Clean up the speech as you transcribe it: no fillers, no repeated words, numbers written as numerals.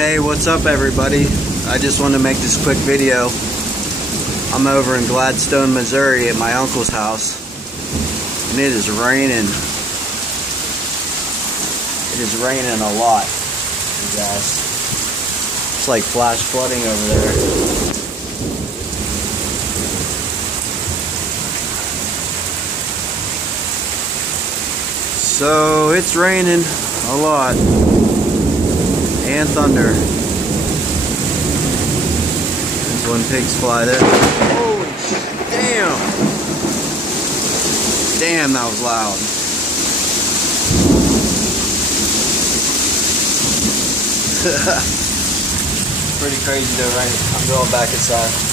Hey, what's up everybody? I just wanted to make this quick video. I'm over in Gladstone, Missouri at my uncle's house, and it is raining. It is raining a lot, you guys. It's like flash flooding over there. So it's raining a lot. And thunder. There's one pig's fly there. Holy damn! Damn, that was loud. Pretty crazy though, right? I'm going back inside.